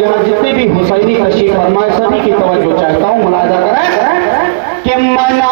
यहाँ जितने भी हुसैनी तशरीफ फरमाए सभी की तवज्जो चाहता हूँ, मुलाजा करें कि मना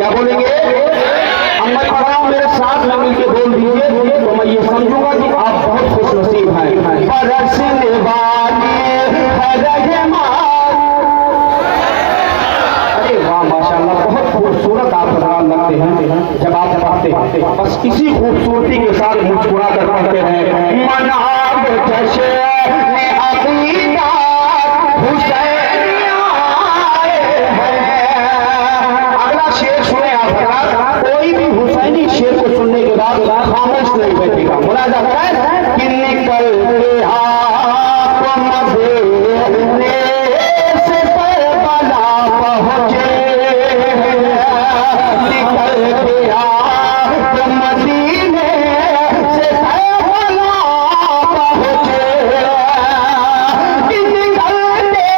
क्या बोलेंगे? अम्मा कराम मेरे साथ में मिलके बोल दीजिए तो मैं ये समझूंगा कि आप बहुत खुश नसीब हैं। बरसने वाली है रहमान। अरे वाह माशाल्लाह, बहुत खूबसूरत आप हजरात लगते हैं जब आप पढ़ते हैं। बस इसी खूबसूरती के साथ मुस्कुरा कर पढ़ते हैं। मनाब जश्न अकीदा हुसैन कोई भी हुसैनी शेर को सुनने के बाद खामोश नहीं बैठेगा। मुलाजा करें कि निकल गया मदीने से करबला पहुंचे, निकल गया मदीने से करबला पहुंचे, निकलते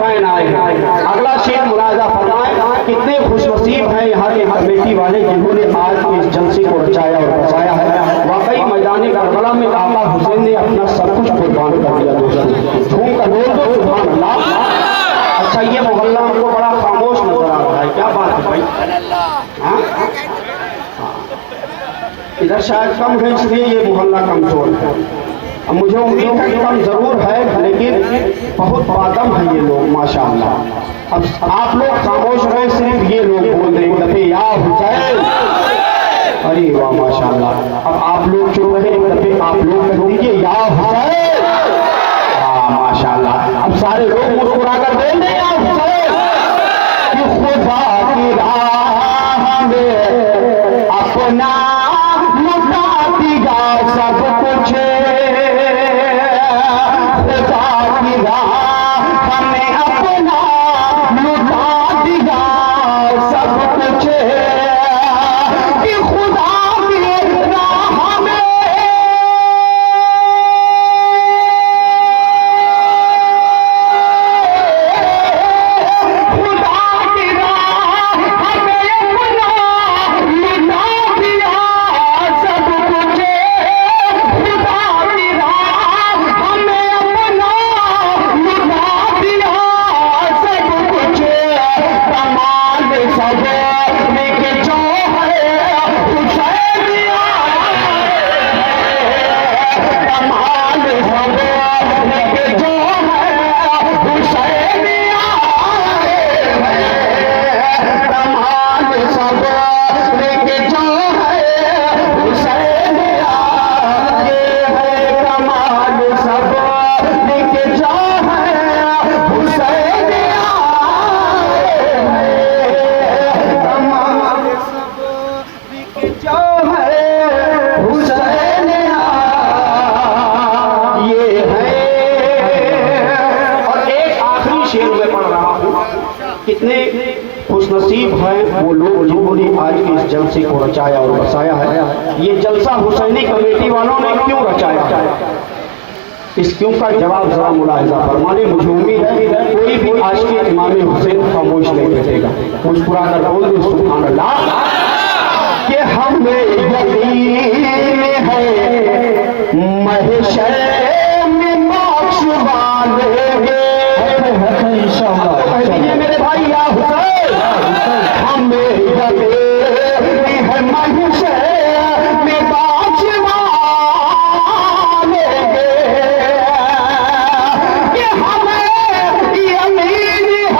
फैन आए हैं। अगला शेर मुलाजा फरमाएं, कितने खुशनसीब हैं यहाँ के कमेटी वाले जिन्होंने आज इस जलसे को रचाया और बसाया है। वाकई मैदान करबला में आका हुसैन ने अपना सब कुछ कुर्बान कर दिया। दोस्तों झूम कर बोल दो सुभान अल्लाह। अच्छा ये मोहल्ला हमको बड़ा खामोश नजर आ रहा है, क्या बात है भाई? हाँ इधर शायद कम है इसलिए ये मोहल्ला कमजोर है। अब मुझे उम्मीद है कि कम जरूर है लेकिन बहुत बादम है ये लोग माशाअल्लाह। अब आप लोग खामोश रहे, सिर्फ ये लोग बोल रहे हैं दफे या हुसैन। अरे वाह माशाअल्लाह। अब आप लोग चुप रहे, एक दफे आप लोग कह दीजिए या हुसैन। हाँ माशाअल्लाह। अब सारे लोग मुस्कुरा कर बोल रहे या हुसैन। कि खुदा की राह में अपना सब कुछ खुदा की राह हमें अपना लुटा दिया सब कुछ कि खुदा की राह में खुदा की राह हमें अपना लुटा दिया सब कुछ। कितने खुशनसीब हैं वो लोग जिन्होंने आज के इस जलसे को रचाया और बसाया है। ये जलसा हुसैनी कमेटी वालों ने क्यों रचाया, इस क्यों का जवाब जरा मुलाहिजा फरमाने। मुझे उम्मीद है कोई भी आज के इमाम हुसैन खामोश नहीं बैठेगा। मुस्कुरा कर बोल दे सुभान अल्लाह। कि हमें यकीन है महशर में मोक्ष वाले मेरे भाई या हुसैन। हमें यकीन है महशर में मोक्ष वाले कि हमें यकीन है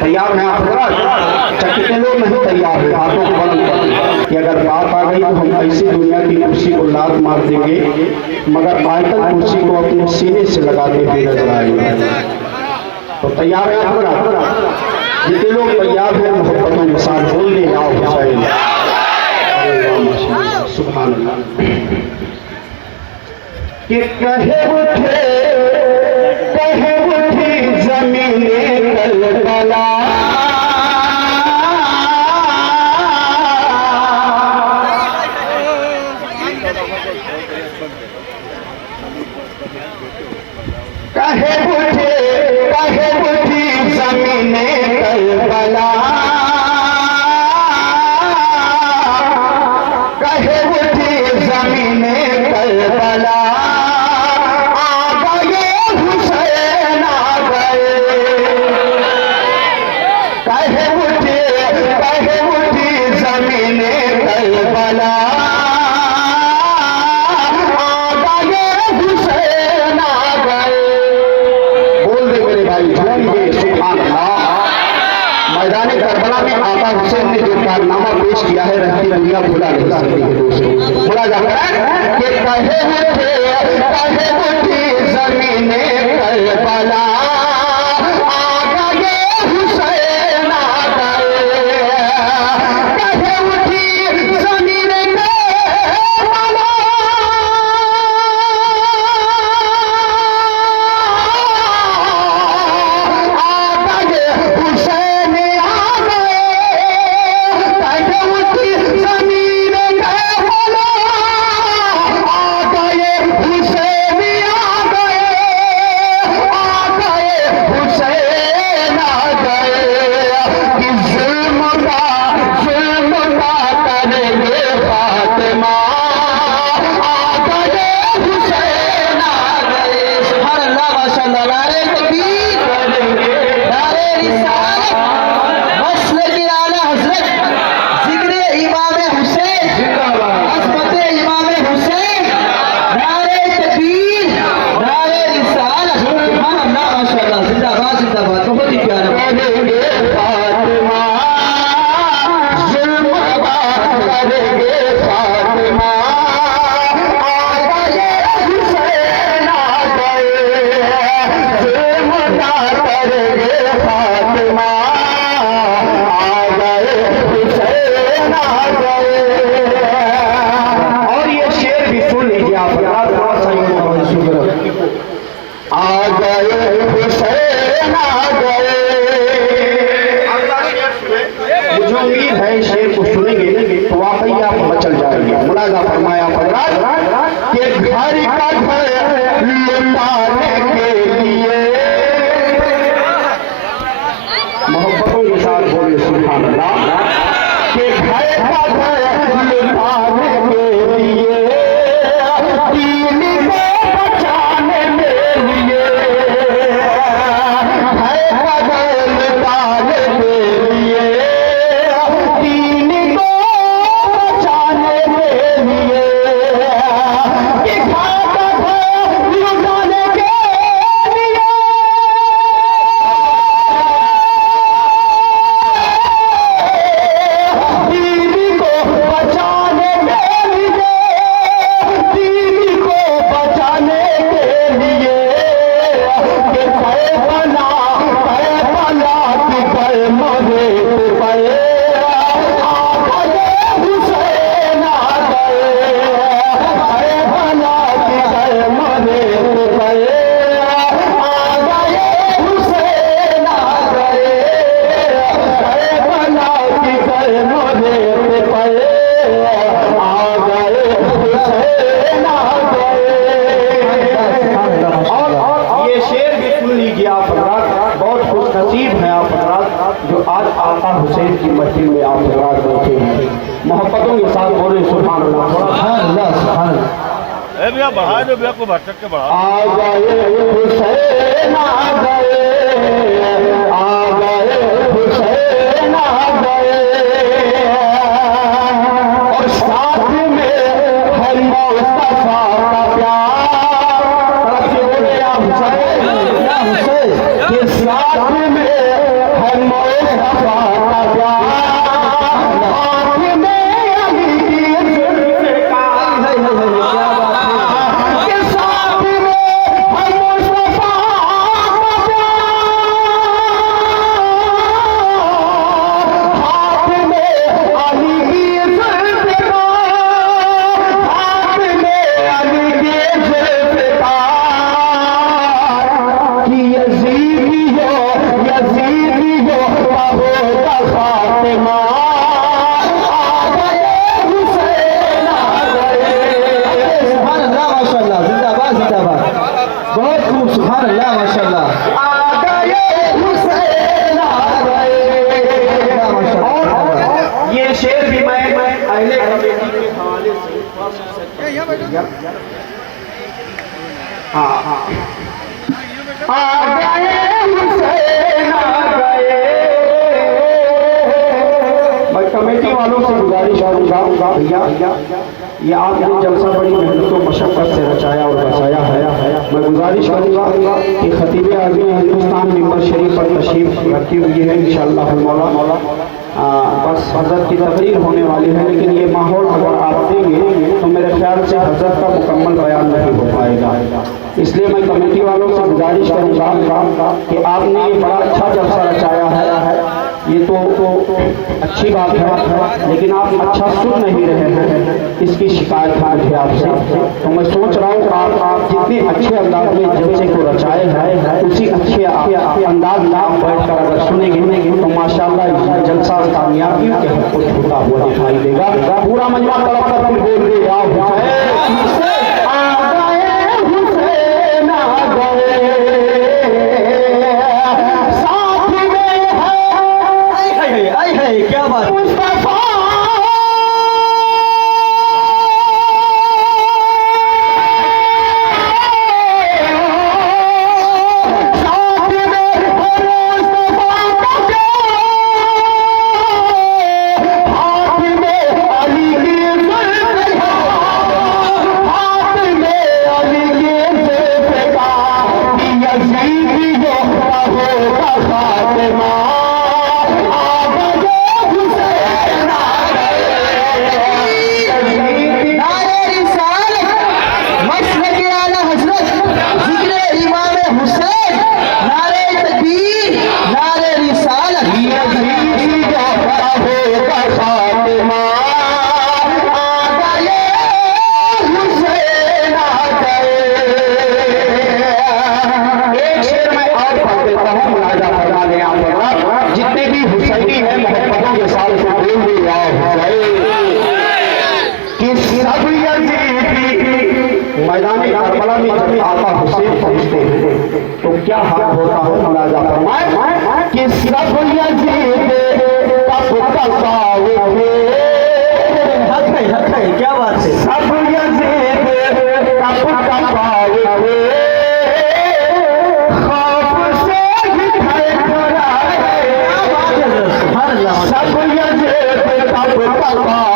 तैयार हैं आप हजरात? कितने लोग नहीं तैयार हैं? हाथों को बुलंद करें कि अगर बात आ गई तो हम ऐसी दुनिया की कुर्सी को लात मार देंगे मगर आयतन कुर्सी को अपने सीने से लगाते हुए नजर आएंगे। तो तैयार हैं आप हजरात? जितने लोग तैयार हैं मोहब्बतों के साथ बोल दें आओ हुसैन। सुभान अल्लाह। कि कहे उठे जमीने कलबला कहे उठी जमीने कलबला कहे उठी जमीने कलबला आगा भाई झूम गए सुभान अल्लाह। मैदान करबला में आका हुसैन ने जो कारनामा पेश किया है रहती दुनिया भुला नहीं सकती है दोस्तों। बोला जाता है कि कहे उठी ज़मीने करबला आ गए हुसैन आ गए, कहे उठी ज़मीने करबला आ गए हुसैन आ गए, कहे उठी ज़मीने करबला आ गए हुसैन आ गए हुसैन आ गए कि जुल्म का करेंगे फातिमा आ गए हुसैन आ गए। सुभान अल्लाह माशाअल्लाह। नारे तकबीर, नारे रिसालत, मसलक आला हज़रत, जिक्र इमाम हुसैन जिंदाबाद, अज़मत इमाम हुसैन, नारे तकबीर, नारे रिसालत। सुभान अल्लाह माशाअल्लाह, जिंदाबाद जिंदाबाद। बहुत ही प्यारा। करेंगे फातिमा जुल्म करेंगे फातिमा आ गए हुसैन आ गए, जुल्म करेंगे फातिमा आ गए हुसैन आ गए। और ये शेर भी सुन लीजिए आप, थोड़ा सा आ गए हुसैन आ गए। मुझे उम्मीद है इस शेर को सुनेंगे तो वाकई आप मचल जाएंगे। मुलाजा फरमाया हज़रात कि घर का घर लुटाने के लिए, मोहब्बतों के साथ बोले सुभान अल्लाह, कि घर का घर लुटाने के लिए, दीन को बचाने के लिए, घर का घर लुटाने के लिए, दीन को बचाने के लिए, कि घर का घर लुटाने के लिए, दीन को बचाने के लिए, दीन को बचाने के लिए, कि करबला की करमरे पे आ गए हुसैन आ गए, करबला की करमरे पे आ गए हुसैन आ गए, करबला की करमरे पे आ गए हुसैन आ गए। और ये शेर भी सुन लीजिए आप हज़रात, बहुत खुश नसीब हैं आप हज़रात जो आज आका हुसैन की महफिल में आप हज़रात बैठे हैं। मोहब्बतों के साथ बोले सुभान अल्लाह, सुभान अल्लाह, सुभान अल्लाह। ए भैया बढ़ा दो भैया को भटक के बढ़ा। आ गए हुसैन आ गए, आ गए हुसैन आ गए, और साथ में है मुस्तफा का प्यार। तरफ से बोले या हुसैन, या हुसैन, के साथ में है मुस्तफा का प्यार, आँख में अली की जुल्फ़कार। क्या बात है, के साथ में है मुस्तफा का प्यार, हाथ में अली की जुल्फ़कार, हाथ में अली की जुल्फ़कार, कि यज़ीदियो का ख़ात्मा आ गए हुसैन आ गए। सुभान अल्लाह माशाअल्लाह, जिंदाबाद जिंदाबाद, बहुत खूब, सुभान अल्लाह माशाअल्लाह। आ गए हुसैन आ गए। और ये शेर भी मैं अहले कमेटी के हवाले से हाँ आ गए हुसैन आ गए। मैं कमेटी वालों से गुजारिश करूंगा भैया, ये आपने जलसा बड़ी मेहनत और मशक्कत से रचाया और बसाया है, मैं गुजारिश करूँगा कि खतीब आज़म हिंदुस्तान मिंबर शरीफ पर तशरीफ रखी हुई है इंशाअल्लाह मौला। बस हज़रत की तकरीर होने वाली है, लेकिन ये माहौल अगर आप देंगे तो मेरे ख्याल से हज़रत का मुकम्मल बयान नहीं हो पाएगा। इसलिए मैं कमेटी वालों से गुजारिश करूँगा कि आपने ये बड़ा अच्छा जलसा रचाया है, ये तो अच्छी बात है, लेकिन आप अच्छा सुन नहीं रहे हैं, इसकी शिकायत है मुझे आपसे। तो मैं सोच रहा हूँ आप जितने अच्छे अंदाज में जलसे को रचाए हैं उसी अच्छे अंदाज में आप बैठ कर अगर सुनेंगे तो माशाल्लाह जलसा कामयाबी के हद को छूटा हुआ दिखाई देगा। पूरा मजमा तड़प कर फिर बोल दे या हुसैन आ गए, हुसैन आ गए, साथ में है क्या बात मुस्तफा मैदान करबला में जब आका हुसैन पहुंचते हैं तो क्या हाल होता है मुलाजा फरमाए कि सब यजीद तब तकावे हक है क्या बात है, सब यजीद तब तकावे खौफ से भय कराए, सुभान अल्लाह, सब यजीद तब तकावे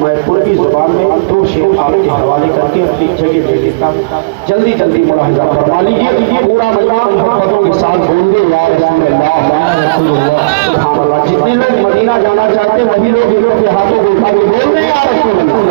मैं पूर्वी जुबान में दो शेर आपके हवाले करके अपनी जगह दे देता हूँ, जल्दी जल्दी मुलाहिजा फरमा लीजिए। पूरा मैदान मोहब्बतों के साथ बोल दे या रसूल अल्लाह। जितने लोग मदीना जाना चाहते वही लोग के हाथों को उठा के बोल दे या रसूल अल्लाह।